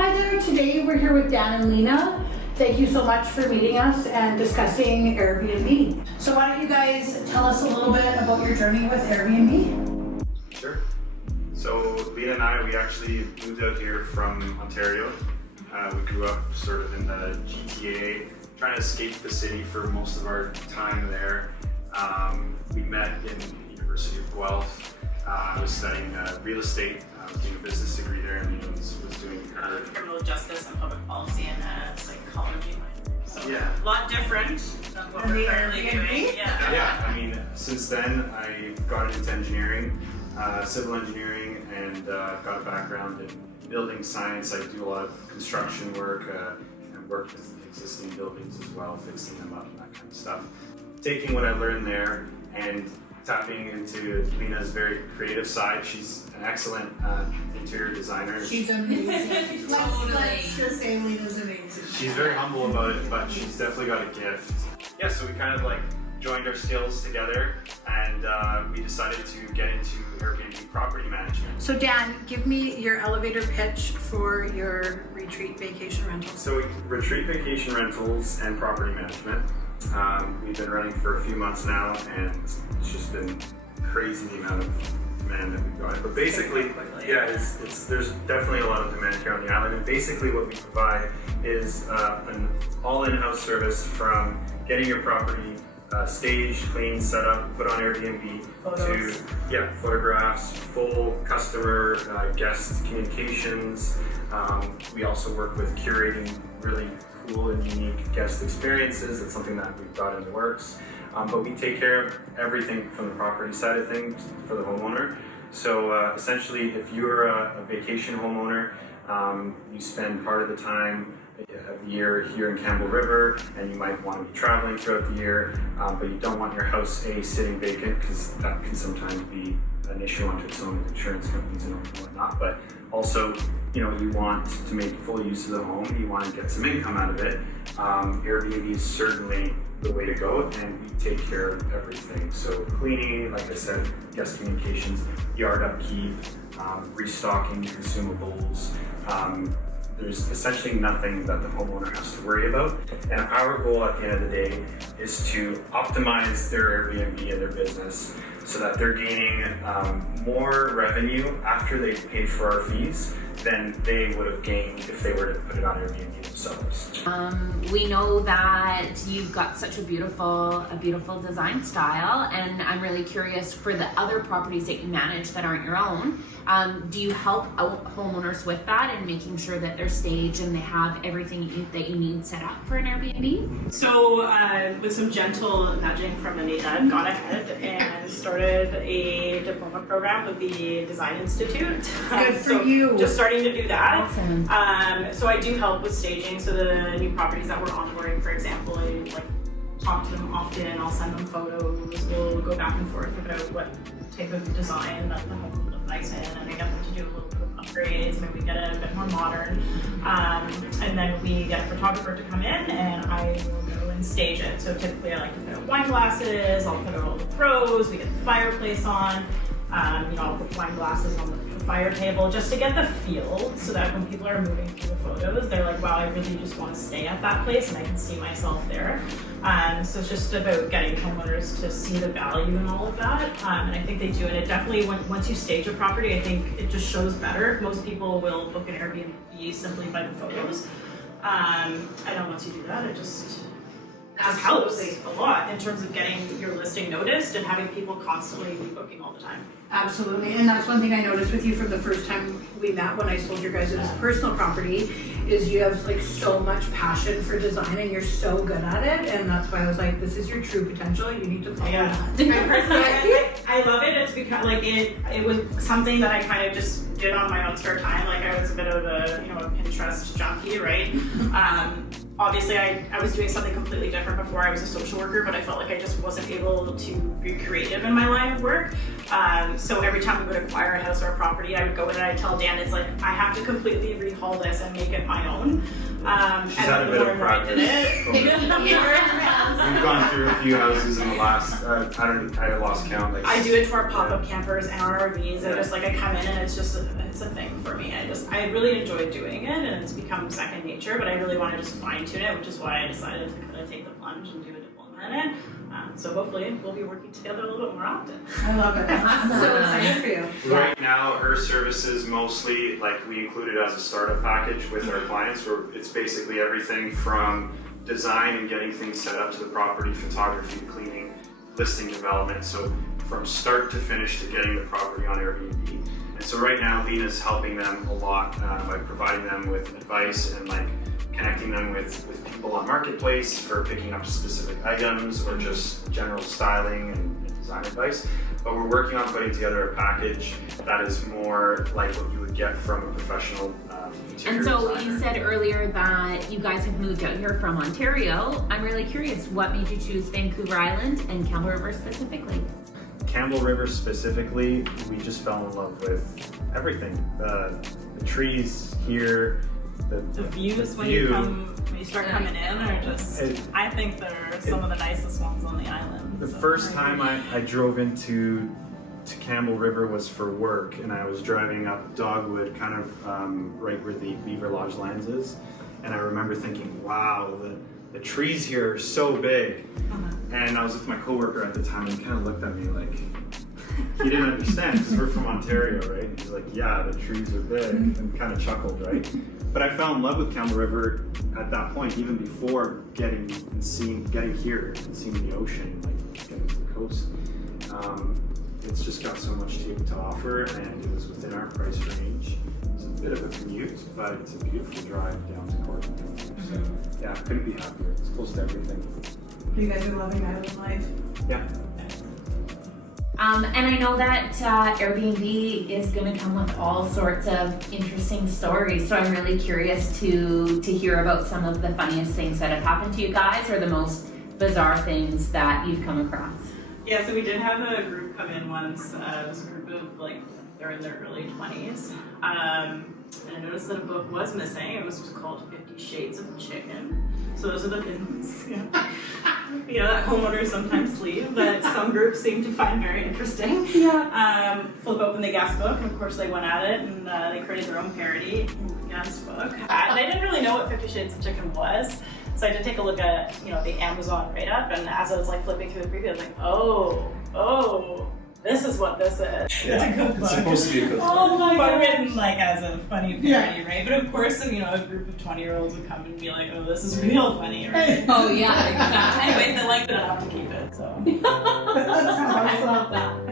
Hi there, today we're here with Dan and Lina. Thank you so much for meeting us and discussing Airbnb. So why don't you guys tell us a little bit about your journey with Airbnb? Sure. So Lina and I, we actually moved out here from Ontario. We grew up sort of in the GTA, trying to escape the city for most of our time there. We met in the University of Guelph. I was studying real estate. I was doing a business degree there, and Anita was doing her criminal justice and public policy and psychology. So yeah, a lot different than what we're currently doing. Yeah. I mean, since then I got into engineering, civil engineering, and got a background in building science. I do a lot of construction work and work with existing buildings as well, fixing them up and that kind of stuff. Taking what I learned there and tapping into Lina's very creative side. She's an excellent interior designer. She's amazing. Let's just say Lina's amazing. She's very humble about it, but she's definitely got a gift. Yeah, so we kind of like joined our skills together, and we decided to get into Airbnb property management. So Dan, give me your elevator pitch for your retreat vacation rentals. So retreat vacation rentals and property management. We've been running for a few months now, and it's just been crazy the amount of demand that we've got. But basically, yeah, there's definitely a lot of demand here on the island. And basically, what we provide is an all-in-house service from getting your property staged, cleaned, set up, put on Airbnb, Photos. to photographs, full customer guest communications. We also work with curating really cool and unique guest experiences. It's something that we've got in the works. But we take care of everything from the property side of things for the homeowner. So essentially, if you're a vacation homeowner, you spend part of the time of the year here in Campbell River, and you might want to be traveling throughout the year, but you don't want your house sitting vacant, because that can sometimes be an issue onto its own with insurance companies and whatnot. But also, you want to make full use of the home. You want to get some income out of it. Airbnb is certainly the way to go, and we take care of everything. So cleaning, like I said, guest communications, yard upkeep, restocking consumables. There's essentially nothing that the homeowner has to worry about. And our goal at the end of the day is to optimize their Airbnb and their business so that they're gaining more revenue after they've paid for our fees than they would have gained if they were to put it on Airbnb themselves. We know that you've got such a beautiful design style, and I'm really curious for the other properties that you manage that aren't your own. Do you help out homeowners with that and making sure that they're staged and they have everything that you need set up for an Airbnb? So with some gentle nudging from Anita, I've gone ahead and started a diploma program with the Design Institute. Good for you. Just starting to do that. Awesome. So I do help with staging. So the new properties that we're onboarding, for example, I talk to them often. I'll send them photos. We'll go back and forth about what type of design that the home would look nice in, and I get them to do a little bit of upgrades. Maybe get it a bit more modern, and then we get a photographer to come in, and I will go and stage it. So typically, I like to put out wine glasses. I'll put out all the throws. We get the fireplace on. I'll put wine glasses on the fire table just to get the feel, so that when people are moving through the photos, they're like, wow, I really just want to stay at that place and I can see myself there. So it's just about getting homeowners to see the value in all of that. And I think they do. And it definitely, once you stage a property, I think it just shows better. Most people will book an Airbnb simply by the photos. And then once you do that, it just helps a lot in terms of getting your listing noticed and having people constantly be booking all the time. Absolutely, and that's one thing I noticed with you from the first time we met when I sold your guys' personal property, is you have so much passion for design and you're so good at it, and that's why I was like, this is your true potential, you need to follow that. I love it. It's because it was something that I kind of just did on my own spare time. I was a bit of a Pinterest junkie, right? obviously I was doing something completely different before. I was a social worker, but I felt like I just wasn't able to be creative in my line of work. So every time we would acquire a house or a property, I would go in and I'd tell Dan, it's like, I have to completely rehaul this and make it my own. She's had a bit of practice. We've gone through a few houses in the last, I lost count. Like, I do it to our pop-up campers and our RVs. I just like, I come in and it's a thing for me. I really enjoy doing it, and it's become second nature, but I really want to just fine tune it, which is why I decided to kind of take the plunge and do a diploma in it. So hopefully we'll be working together a little bit more often. I love it. I'm so excited for you. Right now, her services mostly, like, we include it as a startup package with our clients, where it's basically everything from design and getting things set up to the property, photography, cleaning, listing development. So from start to finish to getting the property on Airbnb. And so right now, Lina's helping them a lot by providing them with advice and like connecting them with people on Marketplace for picking up specific items or just general styling and design advice. But we're working on putting together a package that is more like what you would get from a professional interior And so designer. you said earlier that you guys have moved out here from Ontario. I'm really curious, what made you choose Vancouver Island and Campbell River specifically? Campbell River specifically, we just fell in love with everything. The trees here, The views the when view. when you start coming in are just, I think they're some of the nicest ones on the island. The So. first time I drove into Campbell River was for work, and I was driving up Dogwood, kind of right where the Beaver Lodge Lands is, and I remember thinking, wow, the trees here are so big. And I was with my coworker at the time, and he kind of looked at me like, he didn't understand, because we're from Ontario, right? He's like, yeah, the trees are big, and kind of chuckled, right? But I fell in love with Campbell River at that point, even before getting here and seeing the ocean, like getting to the coast. It's just got so much to offer, and it was within our price range. It's a bit of a commute, but it's a beautiful drive down to Cork. So yeah, couldn't be happier. It's close to everything. You guys are loving island life. Yeah. And I know that Airbnb is going to come with all sorts of interesting stories, so I'm really curious to hear about some of the funniest things that have happened to you guys, or the most bizarre things that you've come across. Yeah, so we did have a group come in once. It was a group of like, they're in their early 20s. And I noticed that a book was missing. It was called 50 Shades of Chicken. So those are the things, that homeowners sometimes leave, that some groups seem to find very interesting. Yeah. Flip open the guest book, and of course they went at it, and they created their own parody guest book. They didn't really know what 50 Shades of Chicken was. So I did take a look at, the Amazon write-up, and as I was like flipping through the preview, I was like, oh, this is what this is. Yeah, it's a good book. It's supposed to be a good book. Oh my god. But written like as a funny parody, right? But of course, a group of 20-year-olds would come and be like, oh, this is real funny, right? Oh yeah, exactly. Anyways, they liked it enough to keep it, so. That's awesome.